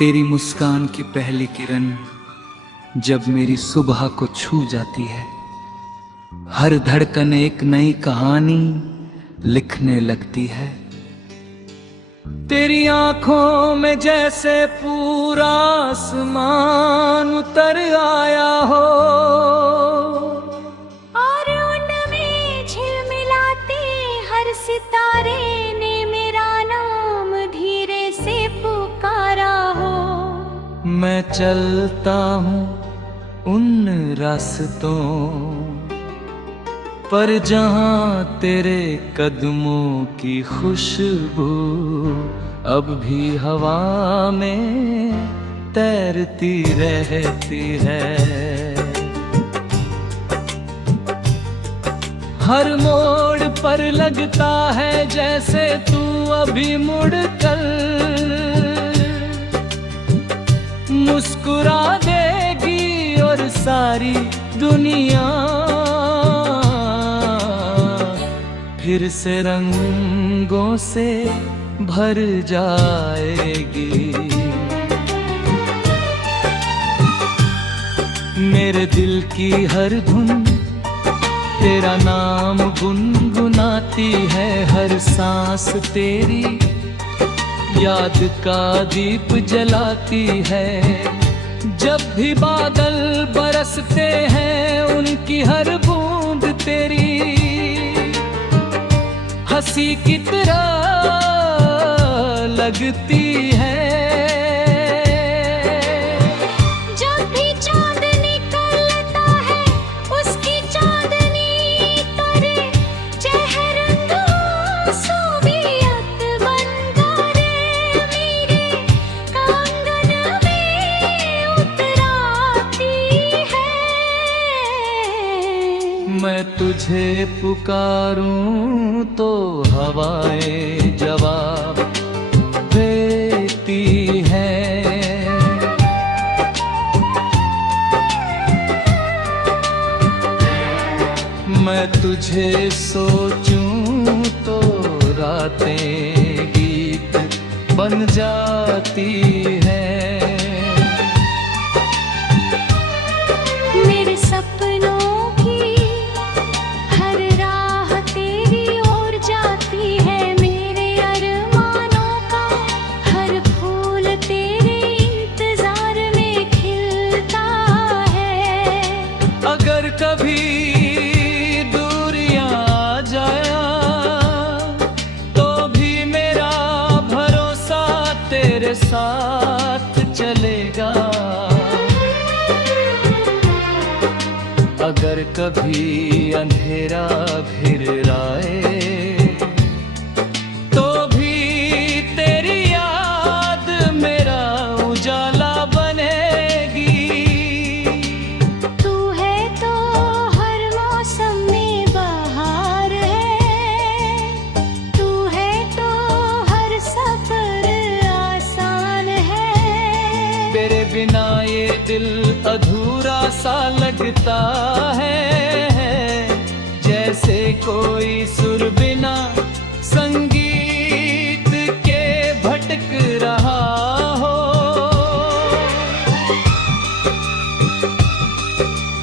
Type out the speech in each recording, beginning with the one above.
तेरी मुस्कान की पहली किरण जब मेरी सुबह को छू जाती है, हर धड़कन एक नई कहानी लिखने लगती है। तेरी आंखों में जैसे पूरा आसमान उतर आया हो, और उनमें झिलमिलाते हर सितारे ने मेरा नाम धीरे से पुकारा हो। मैं चलता हूँ उन रास्तों पर जहाँ तेरे कदमों की खुशबू अब भी हवा में तैरती रहती है। हर मोड़ पर लगता है जैसे तू अभी मुड़ कर मुस्कुरा देगी और सारी दुनिया फिर से रंगों से भर जाएगी। मेरे दिल की हर धुन तेरा नाम गुनगुनाती है, हर सांस तेरी याद का दीप जलाती है। जब भी बादल बरसते हैं उनकी हर बूंद तेरी हंसी की तरह लगती है। जब भी चांद निकलता है उसकी चांदनी तरे चेहरे सोवियत बनकर मेरे कांगन में उतराती है। मैं तुझे पुकारूं तो हवाएं जवाब देती हैं। मैं तुझे सोचूं तो रातें गीत बन जाती हैं। मेरे सपनों की हर राह तेरी ओर जाती है, मेरे अरमानों का हर फूल तेरे इंतजार में खिलता है। अगर कभी दूरियां आ जाया तो भी मेरा भरोसा तेरे साथ चलेगा। अगर कभी अंधेरा घिर आए तो भी तेरी याद मेरा उजाला बनेगी। तू है तो हर मौसम में बहार है, तू है तो हर सफर आसान है। तेरे बिना ये दिल अधूरा सा लगता है, जैसे कोई सुर बिना संगीत के भटक रहा हो।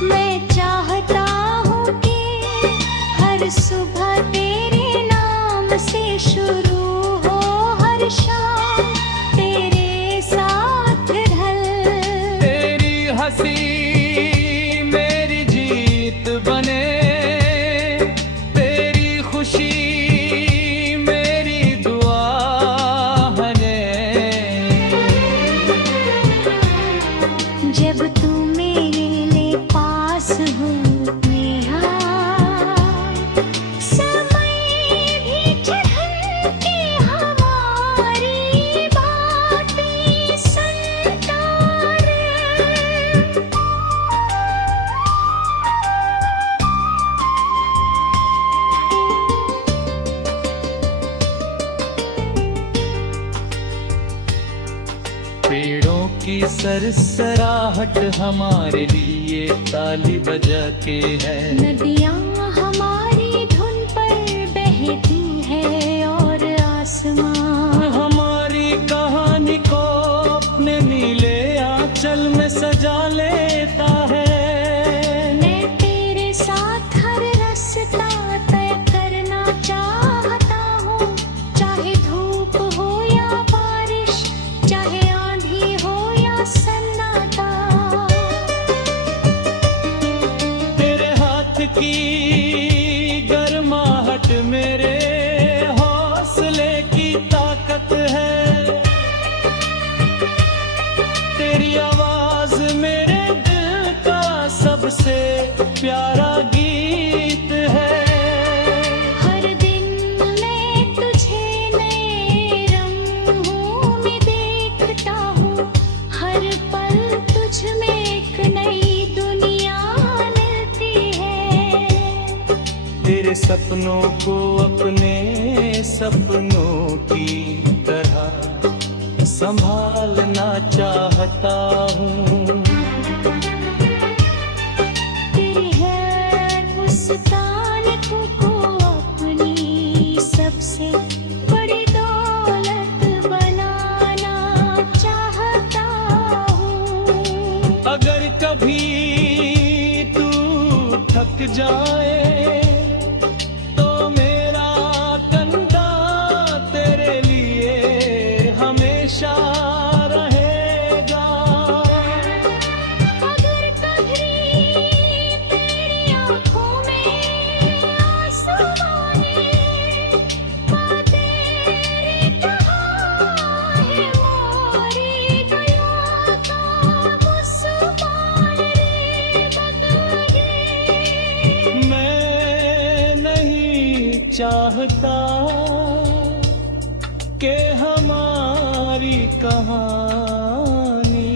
मैं चाहता हूँ कि हर सुबह तेरे नाम से शुरू हो, हर शाम तेरे साथ ढल। तेरी हंसी मेरी जीत बने, तेरी खुशी मेरी दुआ बने। जब तू मेरे पास हो नेहा, समय भी चढ़न के हमारी बातें सुनता रे। पेड़ों की सरसराहट हमारे लिए ताली बजा के है। नदियाँ हमारी धुन पर बहती है और आसमां हमारी कहानी को अपने है। तेरी आवाज मेरे दिल का सबसे प्यारा गीत है। हर दिन मैं तुझे नए रंगों में देखता हूँ, हर पल तुझ में एक नई दुनिया मिलती है। तेरे सपनों को अपने सपनों की तरह संभालना चाहता हूँ। तेरी है मुस्कान को अपनी सबसे बड़ी दौलत बनाना चाहता हूँ। अगर कभी तू थक जाए तो मेरा कंधा तेरे लिए हमेशा रहेगा। अगर कभी तेरी आँखों में आंसू आए, माँ तेरी कहाँ है मोरी दया का मुस्कान रे बदले। मैं नहीं चाहता कि हमारी कहानी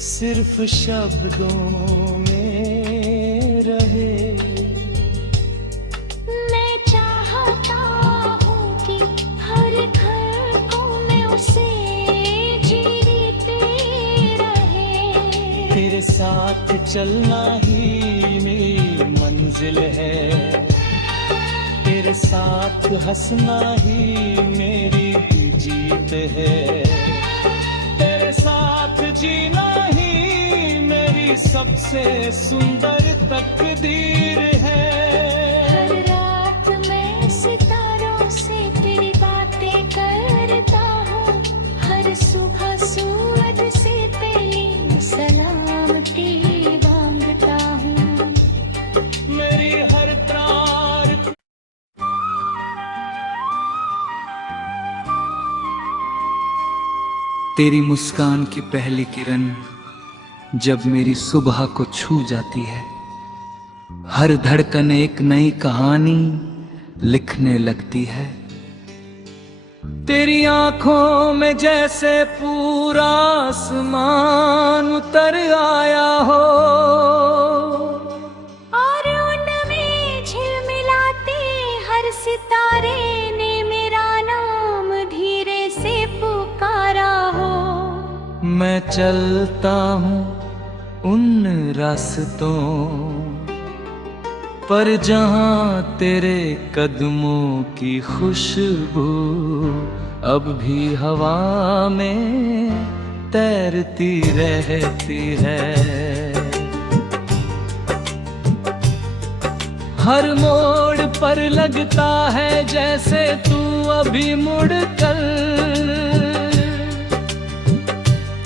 सिर्फ शब्दों में रहे। मैं चाहता हूँ कि हर घर को मैं उसे जीते रहे। तेरे साथ चलना ही मेरी मंजिल है। तेरे साथ हंसना ही मेरी जीत है। तेरे साथ जीना ही मेरी सबसे सुंदर तकदीर है। हर रात मैं सितारों से तेरी बातें करता हूँ, हर सुबह सूरज से पहले सलामती मांगता हूँ। मेरी हर तार तेरी मुस्कान की पहली किरण जब मेरी सुबह को छू जाती है, हर धड़कन एक नई कहानी लिखने लगती है। तेरी आंखों में जैसे पूरा आसमान उतर आया हो। और उनमें झिलमिलाते हर सितारे ने मेरा नाम धीरे से पुकारा हो। मैं चलता हूँ उन रास्तों पर जहाँ तेरे कदमों की खुशबू अब भी हवा में तैरती रहती है। हर मोड़ पर लगता है जैसे तू अभी मुड़ कर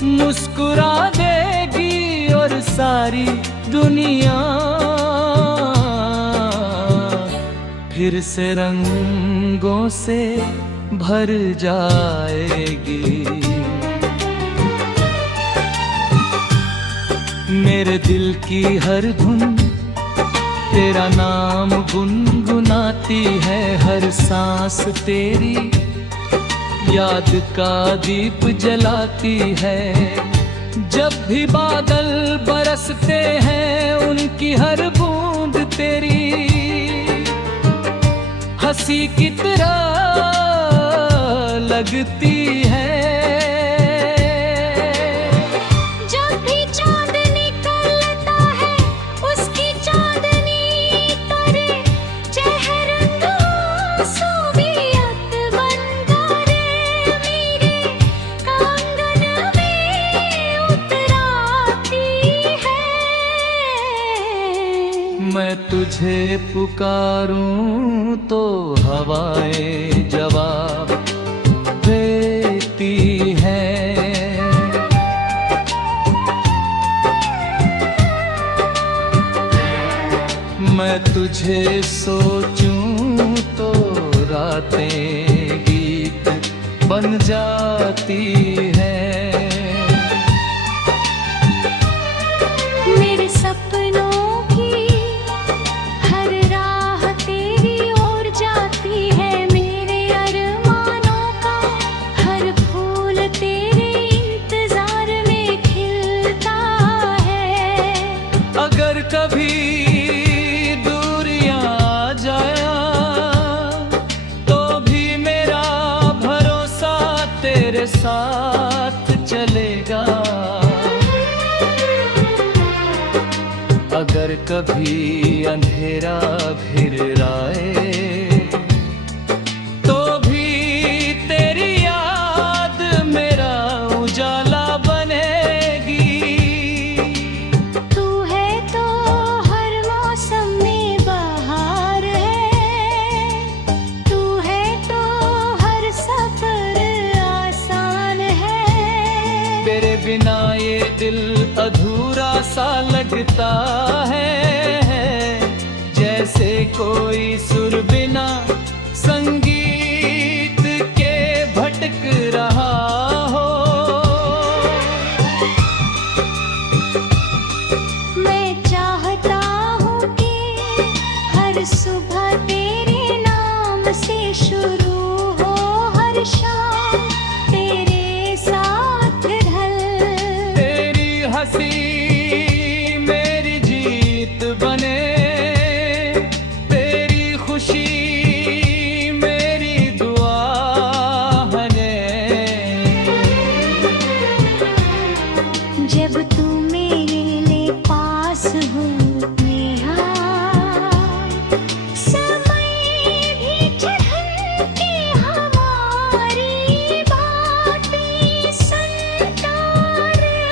मुस्कुरा देगी और सारी दुनिया फिर से रंगों से भर जाएगी। मेरे दिल की हर धुन तेरा नाम गुनगुनाती है। हर सांस तेरी याद का दीप जलाती है। जब भी बादल बरसते हैं उनकी हर बूंद तेरी हंसी की तरह लगती है। जब भी चांद निकलता है उसकी चांदनी तरे चेहरे सोवियत बनकर मेरे कांगन में उतराती है। मैं तुझे पुकारूं तो हवाएं जवाब देती हैं। मैं तुझे सोचूं तो रातें गीत बन जाती है। मेरे सपनों की हर राह तेरी ओर जाती है, मेरे अरमानों का हर फूल तेरे इंतजार में खिलता है। अगर कभी दूरियां आ जाया तो भी मेरा भरोसा तेरे साथ चलेगा। अगर कभी अंधेरा घिर आए तो भी तेरी याद मेरा उजाला बनेगी। तू है तो हर मौसम में बहार है, तू है तो हर सफर आसान है। तेरे बिना ये दिल अधूरा सा लगता है, जैसे कोई सुर बिना संगीत के भटक रहा हो। मैं चाहता हूँ कि हर सुबह तेरे नाम से शुरू हो, हर शाम तेरे साथ ढल। तेरी हंसी मेरी जीत बने, तेरी खुशी मेरी दुआ बने। जब तू मेरे लिए पास हो नेहा, समय भी चढ़ते हमारी बातें सुनता रहे।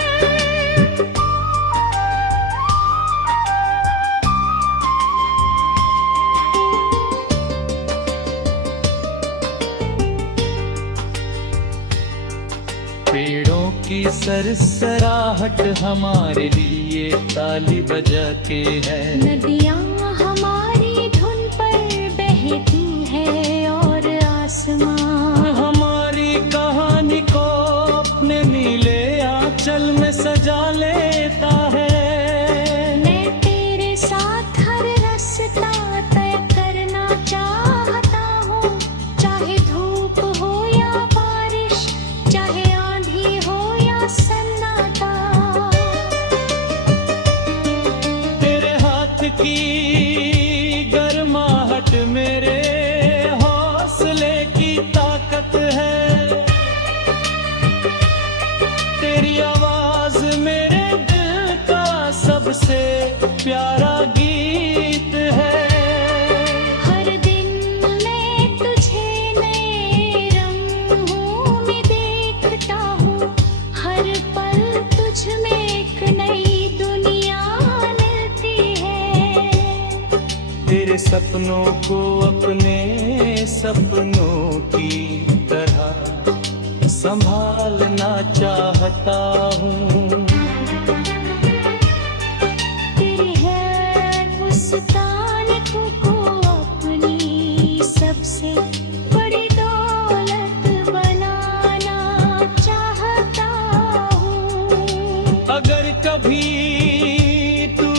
पेड़ों की सरसराहट हमारे लिए ताली बजा के है। नदियाँ हमारी धुन पर बहती है और आसमां हमारी कहानी को अपने नीले आंचल में सजा लेता है। मैं तेरे साथ हर रास्ता तय करना चाहता हूँ, चाहे धूप हो या बारिश, चाहे आंधी हो या सन्नाटा। तेरे हाथ की गर्माहट मेरे हौसले की ताकत है। तेरी आवाज मेरे दिल का सबसे प्यारा गीत है। हर दिन मैं तुझे नए रंगों में देखता हूँ, हर पल तुझ में एक नई दुनिया मिलती है। तेरे सपनों को अपने सपनों की तरह संभालना चाहता हूँ। तेरी है मुस्कान को अपनी सबसे बड़ी दौलत बनाना चाहता हूँ। अगर कभी तू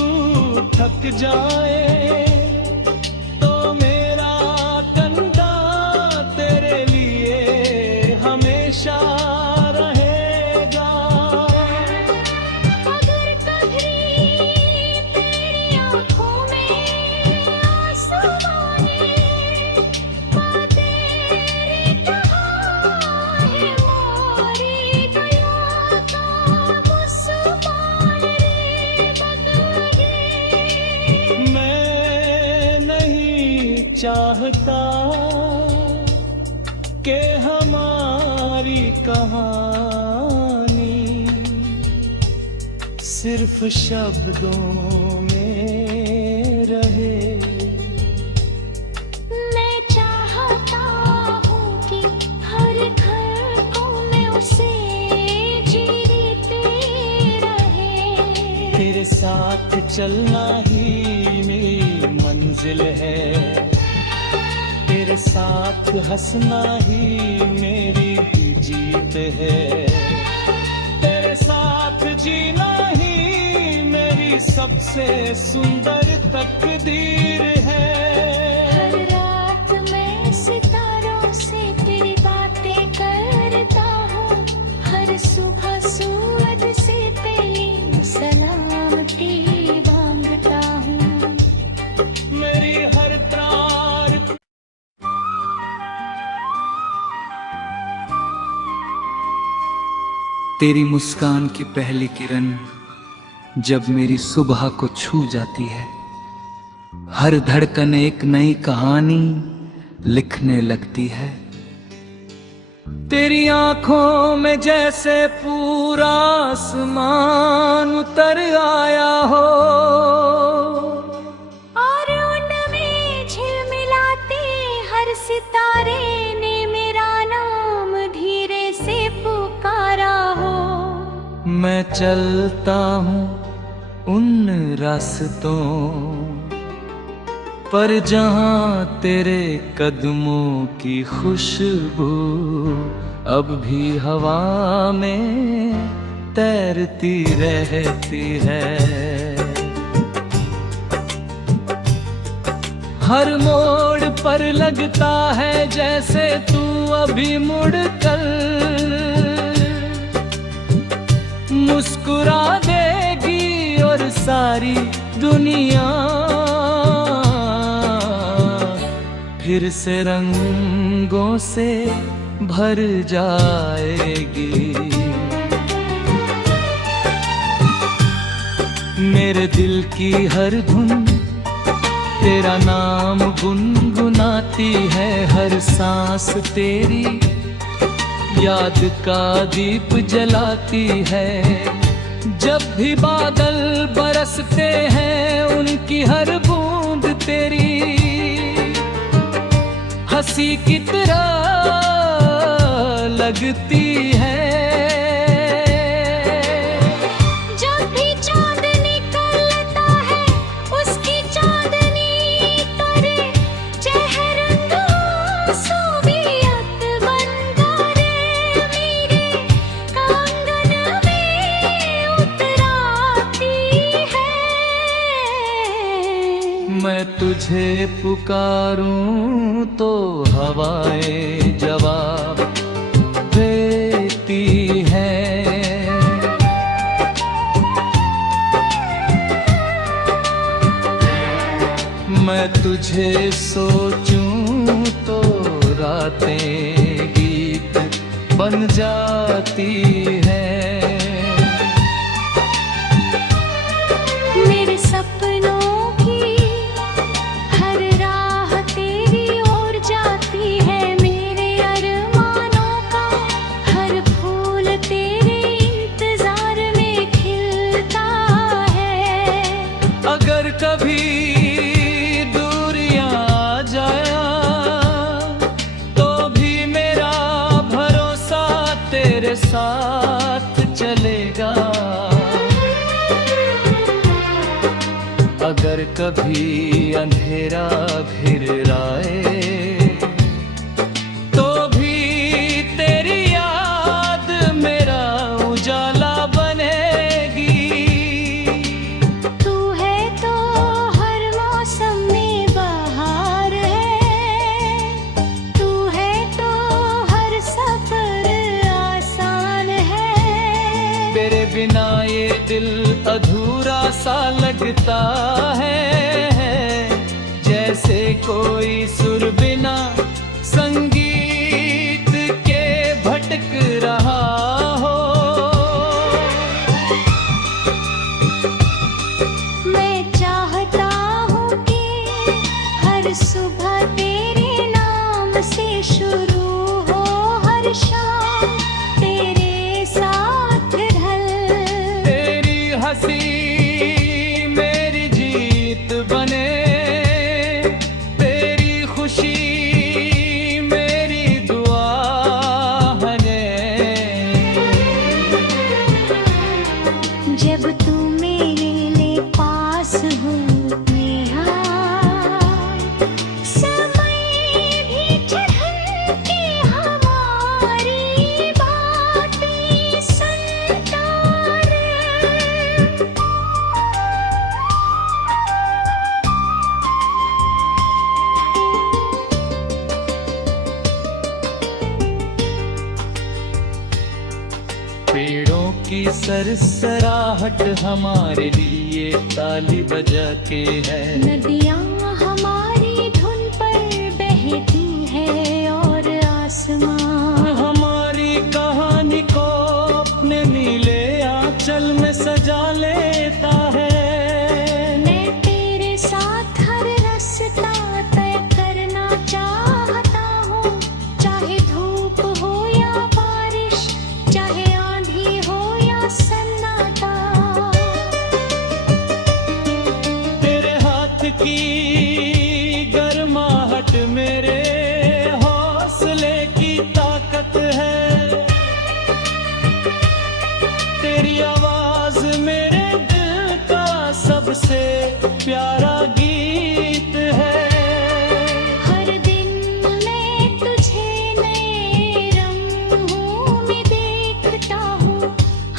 थक जाए तो मेरा कंधा तेरे लिए हमेशा रहेगा। अगर कभी तेरी आँखों में आंसू आए, तो तेरी कहाँ है मोरी दया का मुस्कान रे बदले। मैं नहीं चाहता कि हमारी कहानी सिर्फ शब्दों में रहे। मैं चाहता हूँ कि हर घर को मैं उसे जीते रहे। तेरे साथ चलना ही मेरी मंजिल है, तेरे साथ हंसना ही मेरी होते हैं। तेरे साथ जीना ही मेरी सबसे सुंदर तकदीर है। हर रात मैं सितारों से तेरी बातें करता हूँ, हर सुबह सूरज से पहले सलामती मांगता हूँ। मेरी हर त्रार तेरी मुस्कान की पहली किरण जब मेरी सुबह को छू जाती है, हर धड़कन एक नई कहानी लिखने लगती है। तेरी आंखों में जैसे पूरा आसमान उतर आया हो, और उनमें झिलमिलाते हर सितारे ने मेरा नाम धीरे से पुकारा हो। मैं चलता हूँ उन रास्तों पर जहाँ तेरे कदमों की खुशबू अब भी हवा में तैरती रहती है। हर मोड़ पर लगता है जैसे तू अभी मुड़ कर मुस्कुरा देगी और सारी दुनिया फिर से रंगों से भर जाएगी। मेरे दिल की हर धुन तेरा नाम गुनगुनाती है, हर सांस तेरी याद का दीप जलाती है। जब भी बादल बरसते हैं उनकी हर बूंद तेरी हंसी की तरह लगती है। जब भी चांद निकलता है उसकी चांदनी तरे चेहरे सोवियत बनकर मेरे आंगन में उतराती है। मैं तुझे पुकारूं तो हवाएं जवाब देती हैं। मैं तुझे सोचूं तो रातें गीत बन जाती हैं। मेरे सपनों की हर राह तेरी ओर जाती है, मेरे अरमानों का हर फूल तेरे इंतजार में खिलता है। अगर कभी दूरियां आ जाया तो भी मेरा भरोसा तेरे साथ चलेगा। अगर कभी अंधेरा घिर आए तो भी तेरी याद मेरा उजाला बनेगी। तू है तो हर मौसम में बहार है, तू है तो हर सफर आसान है। तेरे बिना ये दिल अधूरा सा लगता है, जैसे कोई सुर बिना संगीत के भटक रहा हो। मैं चाहता हूँ कि हर सुबह तेरे नाम से शुरू हो, हर शाम तेरे साथ ढल। तेरी हंसी मेरी जीत बने, तेरी खुशी मेरी दुआ बने। जब तू मेरे लिए पास हो नेहा, समय भी चढ़न की हमारी बात सरसराहट हमारे लिए ताली बजा के है। नदियाँ हमारी धुन पर बहती है और आसमां हमारी कहानी को अपने नीले आंचल में सजा लेता है। मैं तेरे साथ हर रास्ता तय करना चाहता हूँ, चाहे धूप हो या बारिश, चाहे आंधी हो या सन्नाटा। तेरे हाथ की गर्माहट मेरे हौसले की ताकत है। तेरी आवाज मेरे दिल का सबसे प्यारा गीत है। हर दिन मैं तुझे नए रंगों में देखता हूँ,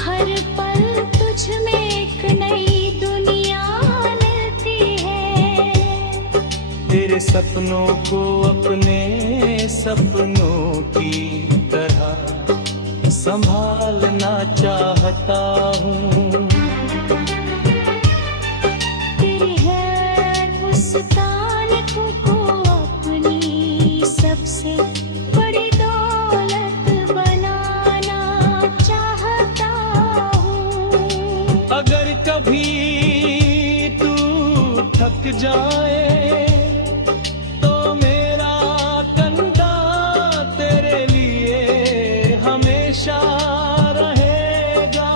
हर पल तुझ में एक नई दुनिया मिलती है। तेरे सपनों को अपने सपनों की तरह संभालना चाहता हूँ। तेरी है मुस्कान को अपनी सबसे बड़ी दौलत बनाना चाहता हूँ। अगर कभी तू थक जाए तो मेरा कंधा तेरे लिए हमेशा रहेगा।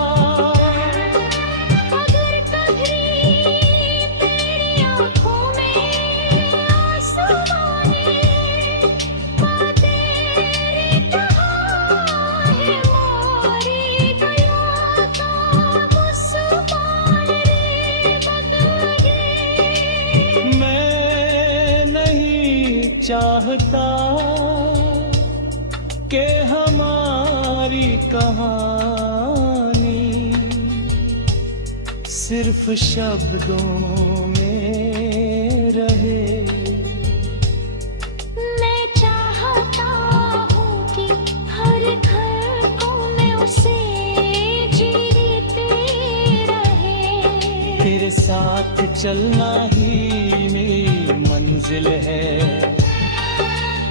अगर कभी तेरी आँखों में आंसू आए, माँ तेरी कहाँ है मोरी दया का मुस्कान रे बदले। मैं नहीं चाहता कि हमारी कहानी सिर्फ शब्दों में रहे। मैं चाहता हूँ कि हर घर को मैं उसे जीते रहे। तेरे साथ चलना ही मेरी मंजिल है।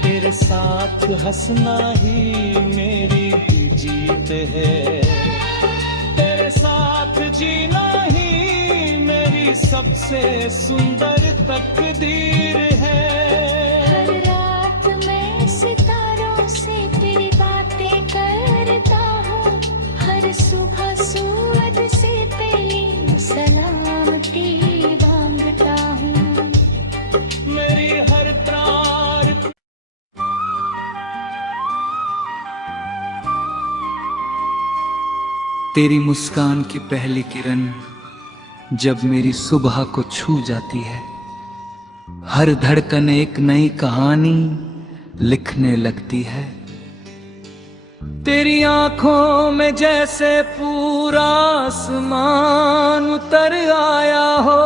तेरे साथ हंसना ही मेरी जीत है। तेरे साथ जीना ही मेरी सबसे सुंदर तकदीर है। हर रात मैं सितारों से तेरी बातें करता हूँ, हर सुबह सूरज से तेरी सलामती मांगता हूँ। मेरी हर त्रार तेरी मुस्कान की पहली किरण जब मेरी सुबह को छू जाती है, हर धड़कन एक नई कहानी लिखने लगती है। तेरी आंखों में जैसे पूरा आसमान उतर आया हो,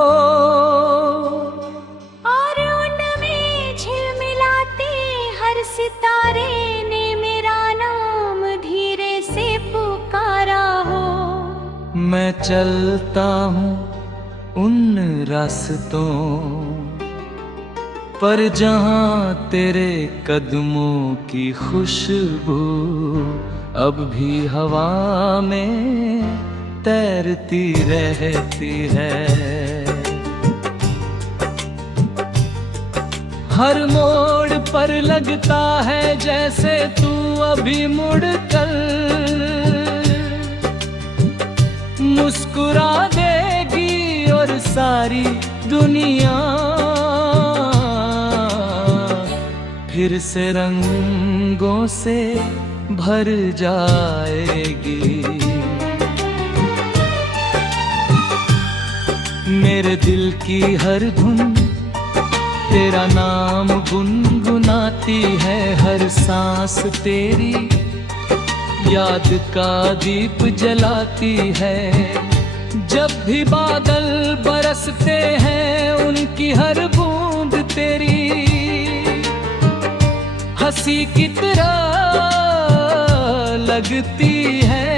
और उनमें झिलमिलाते हर सितारे ने मेरा नाम धीरे से पुकारा हो। मैं चलता हूँ उन रास्तों पर जहाँ तेरे कदमों की खुशबू अब भी हवा में तैरती रहती है। हर मोड़ पर लगता है जैसे तू अभी मुड़ कर मुस्कुरा देगी और सारी दुनिया फिर से रंगों से भर जाएगी। मेरे दिल की हर धुन तेरा नाम गुनगुनाती है, हर सांस तेरी याद का दीप जलाती है। जब भी बादल बरसते हैं उनकी हर बूंद तेरी हंसी की तरह लगती है।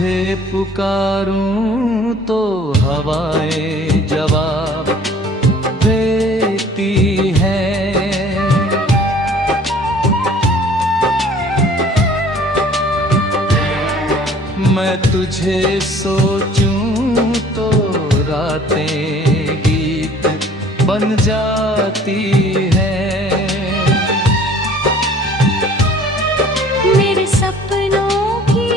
तुझे पुकारूं तो हवाएं जवाब देती हैं। मैं तुझे सोचूं तो रातें गीत बन जाती हैं। मेरे सपनों की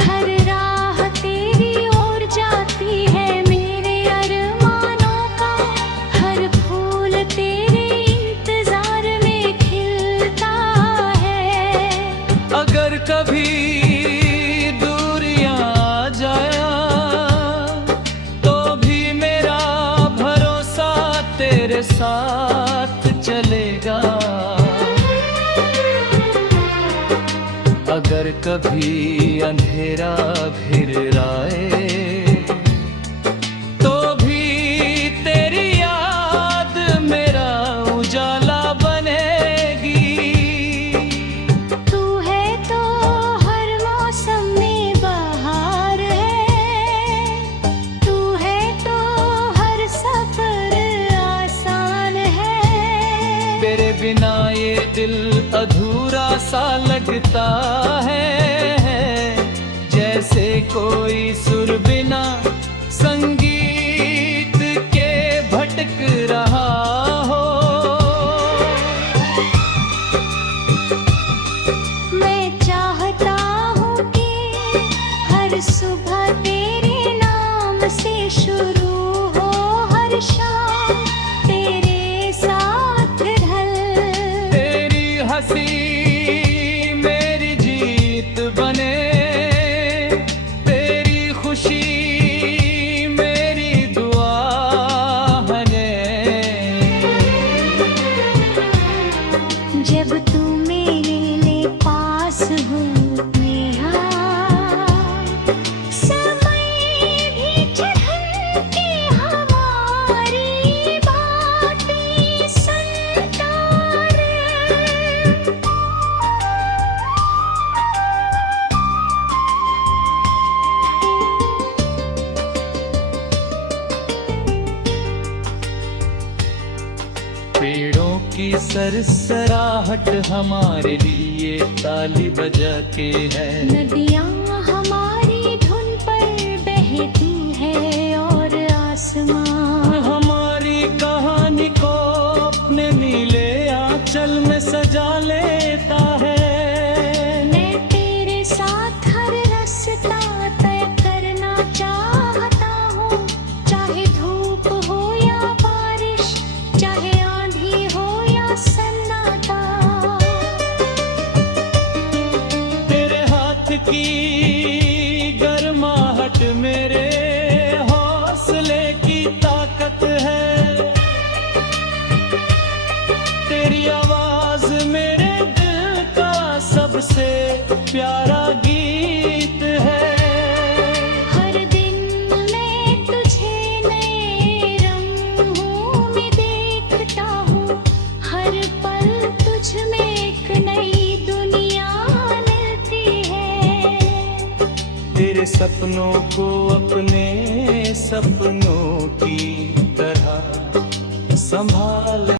हर राह तेरी ओर जाती है। मेरे अरमानों का हर फूल तेरे इंतजार में खिलता है। अगर कभी दूरियां आ जाया तो भी मेरा भरोसा तेरे साथ चलेगा। अगर कभी अंधेरा घिर आए तो भी तेरी याद मेरा उजाला बनेगी। तू है तो हर मौसम में बहार है। तू है तो हर सफर आसान है। तेरे बिना ये दिल अधूरा सा लगता है। जैसे कोई सुर बिना संगीत के भटक रहा हो। मैं चाहता हूँ कि हर सुबह तेरे नाम से शुरू हो। हर शाम तेरे साथ ढल। तेरी हंसी मेरी जीत बने। तेरी खुशी मेरी दुआ बने। जब तू मेरे लिए पास हो नेहा, समय भी चढ़न के हमारी बातें सुनता रहे। पेड़ों की सरसराहट हमारे लिए ताली बजा के है। नदियाँ हमारी धुन पर बहती है और आसमां हमारी कहानी को अपने नीले आंचल में सजा लेता है। मैं तेरे साथ हर रास्ता तय करना चाहता हूँ। चाहे धूप हो या बारिश, चाहे आंधी हो या सन्नाटा। तेरे हाथ की गर्माहट मेरे हौसले की ताकत है। तेरी आवाज मेरे दिल का सबसे प्यारा गीत है। हर दिन मैं तुझे नए रंगों में देखता हूँ। हर पल तुझ में एक नई दुनिया मिलती है। तेरे सपनों को अपने सपनों की तरह संभाल